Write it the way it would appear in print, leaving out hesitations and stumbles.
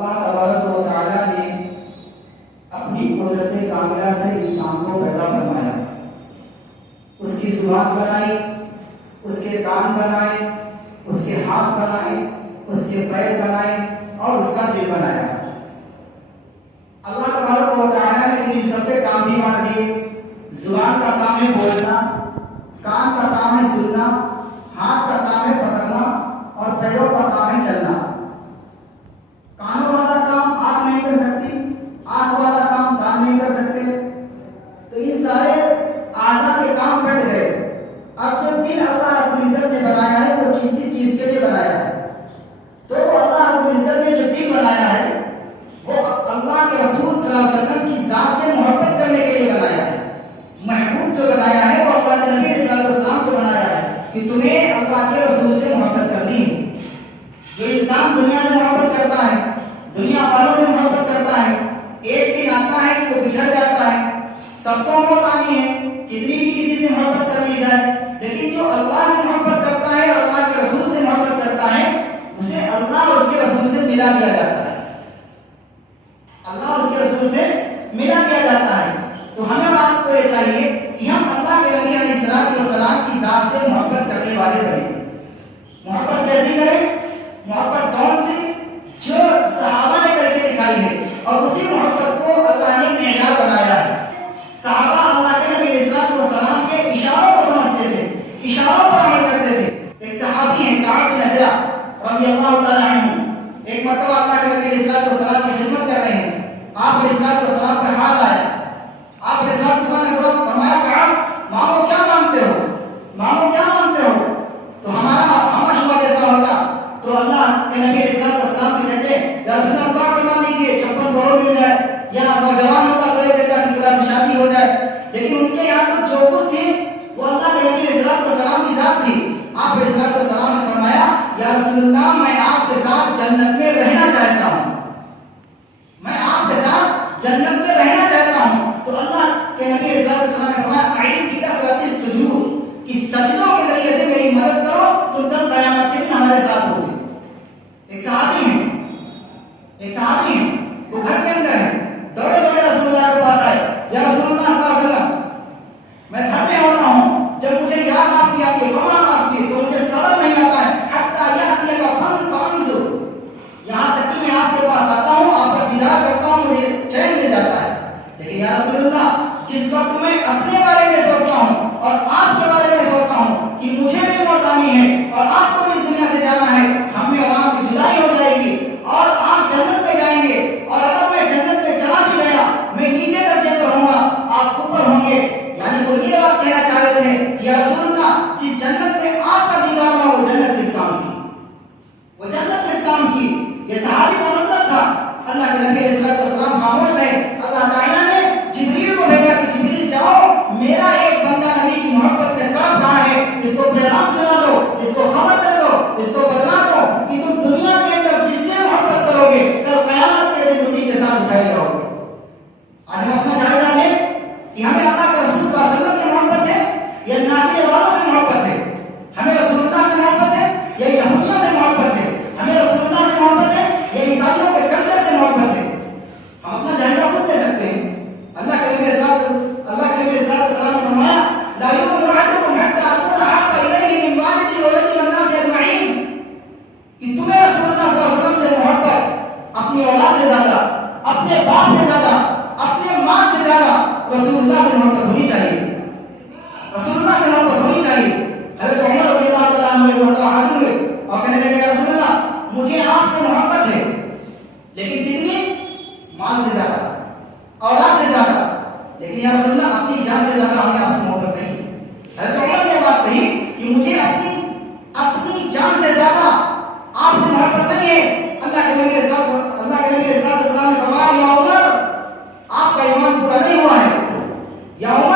اللہ تبارک و تعالیٰ نے اپنی قدرت کاملہ سے انسان کو پیدا فرمایا، اس کی زبان بنائی، اس کے کان بنائے، اس کے ہاتھ بنائے، اس کے پیر بنائے اور اس کا دل بنایا۔ اللہ تبارک و تعالیٰ نے پھر ان سب کے کام بھی بانٹ دیے۔ زبان کا کام ہے بولنا، کان کا کام ہے سننا، ہاتھ کا کام ہے پکڑنا اور پیروں کا کام ہے چلنا۔ کانوں والا کام آنکھ نہیں کر سکتی، آنکھ والا کام کان نہیں کر سکتے، تو ان سارے اعضاء کے کام بٹ گئے۔ اب جو دل اللہ رب العزت نے بنایا ہے وہ کس چیز کے لیے بنایا ہے؟ تو اللہ رب العزت نے جو دل بنایا ہے وہ اللہ کے رسول صلی اللہ علیہ وسلم کی ذات سے محبت کرنے کے لیے بنایا ہے۔ محبوب جو بنایا ہے وہ اللہ کے نبی صلی اللہ علیہ وسلم کو بنایا ہے کہ تمہیں اللہ کے رسول سے محبت کرنی ہے۔ جو انسان دنیا سے محبت کرتا ہے، دنیا والوں سے محبت کرتا ہے، ایک دن آتا ہے کہ وہ بچھڑ جاتا ہے، سب کو موت آنی ہے، کتنی بھی کسی سے محبت کر لی جائے، لیکن جو اللہ سے محبت کرتا ہے اور اللہ کے رسول سے محبت کرتا ہے اسے اللہ اور اس کے رسول سے ملا دیا جاتا ہے۔ اللہ اور اس کے رسول سے ملا دیا جاتا ہے۔ تو ہمیں اور آپ کو یہ چاہیے کہ ہم اللہ کے نبی علیہ السلام کی ذات سے محبت کرنے والے بنیں۔ محبت کیسی کریں؟ محبت کون سی؟ جو صحابہ نے کر کے دکھائی ہے اور اسی محبت کو اللہ نے معیار بنایا ہے۔ صحابہ اللہ کے نبی علیہ السلام کے اشاروں کو سمجھتے تھے، اشاروں پر عمل کرتے تھے۔ ایک صحابی ہیں کعب بن عجرہ رضی اللہ تعالی عنہ، ایک مرتبہ اللہ کے نبی علیہ السلام کی خدمت کر رہے ہیں، آپ علیہ السلام پر حال آیا، آپ علیہ السلام نے فرمایا کعب مانگو کیا مانگتے ہو، مانگو کیا مانگتے ہو؟ تو ہمارا ہمہ شبہ جیسا ہوتا تو اللہ کے نبی علیہ السلام سے کہتے یا رسول اللہ دعا فرما دیجیے 56 کروڑ مل جائے، یا نوجوان ہوتا تو یہ کہتا کہ فلاں سے شادی ہو جائے، لیکن ان کے یہاں تو جو کچھ تھی وہ اللہ کے نبی علیہ السلام کی ذات تھی۔ آپ علیہ السلام سے فرمایا یا رسول اللہ میں آپ کے ساتھ جنت میں رہنا چاہتا ہوں، میں آپ کے ساتھ جنت میں رہنا چاہتا ہوں۔ تو اللہ کے نبی علیہ السلام نے فرمایا اعین کی کثرت السجود، اس سجدوں کے ذریعے سے میری مدد کرو تو کل قیامت کے دن ہمارے ساتھ ہوگی۔ ایک صحابی ہیں وہ گھر کے اندر ہے، دوڑے دوڑے رسول اللہ کے پاس آئے، یا رسول اللہ صلی اللہ علیہ وسلم میں گھر میں ہوتا ہوں، جب مجھے یاد آپ کی آتی ہے فما آستی تو مجھے صبر نہیں آتا ہے، حتی یاتی کا فانظر، یہاں تک کہ میں آپ کے پاس آتا ہوں، آپ کا دیدار کرتا ہوں، مجھے چین مل جاتا ہے، لیکن یا رسول اللہ جس وقت میں اپنے بارے میں سوچتا ہوں اور آپ کے بارے میں سوچتا ہوں کہ مجھے بھی موت آنی ہے اور آپ کو بھی اس دنیا سے جانا ہے، ہم میں اور آپ کی جدائی ہو جائے گی اور آپ جنت میں جائیں گے، اور اگر میں جنت میں چلا بھی گیا میں نیچے درجے پر ہوں گا، آپ اوپر ہوں گے، یعنی وہ یہ بات کہنا چاہ رہے تھے یا رسول اللہ جس جنت میں آپ کا دیدار نہ ہو جنت کس کام کی، وہ جنت کس کام کی؟ یہ صحابی کا مطلب تھا۔ اللہ کے نبی علیہ السلام خاموش رہے، اللہ تعالیٰ نے جبریل کو بھیجا کہ جبریل جاؤ میرا ایک بندہ نبی کی محبت میں تڑپ رہا ہے، اس کو پیغام سنا دو، اس کو خبر دے دو، اس کو بتلا دو کہ تم دنیا کے اندر جس سے محبت کرو گے کل قیامت کے دن اسی کے ساتھ اٹھائے جاؤ گے۔ آج ہم اپنا جائزہ لیں کہ ہمیں اللہ کے رسول صلی اللہ علیہ وسلم سے محبت ہے یا ناچنے والوں سے محبت ہے، ہمیں رسول اللہ سے محبت ہے یا یہودیوں سے محبت ہے، ہمیں رسول اللہ سے محبت ہے یا عیسائیوں کے کلچر سے محبت ہے۔ ہم اپنا جائزہ خود دے سکتے ہیں۔ اللہ کے نبی صلی اللہ علیہ وسلم نے فرمایا لا یؤمن احدکم حتی اکون احب الیہ من والدی وولدی والناس اجمعین، کہ تمہیں رسول اللہ صلی اللہ علیہ وسلم سے محبت اپنی اولاد سے زیادہ، اپنے باپ سے زیادہ، اپنے ماں سے زیادہ رسول اللہ سے محبت ہونی چاہیے، رسول اللہ سے محبت ہونی چاہیے۔ حضرت عمر رضی اللہ تعالیٰ عنہ ایک مرتبہ حاضر ہوئے اور کہنے لگے یا رسول اللہ مجھے آپ سے محبت ہے، لیکن کتنی؟ مال سے زیادہ، اولاد سے زیادہ، لیکن یا رسول اللہ اپنی جان سے زیادہ ہمیں آپ سے محبت نہیں۔ حضرت عمر نے یہ بات کہی کہ مجھے اپنی جان سے زیادہ آپ سے محبت نہیں ہے۔ اللہ کے نبی صلی اللہ علیہ وسلم نے فرمایا یا عمر آپ کا ایمان پورا نہیں ہوا ہے، یا عمر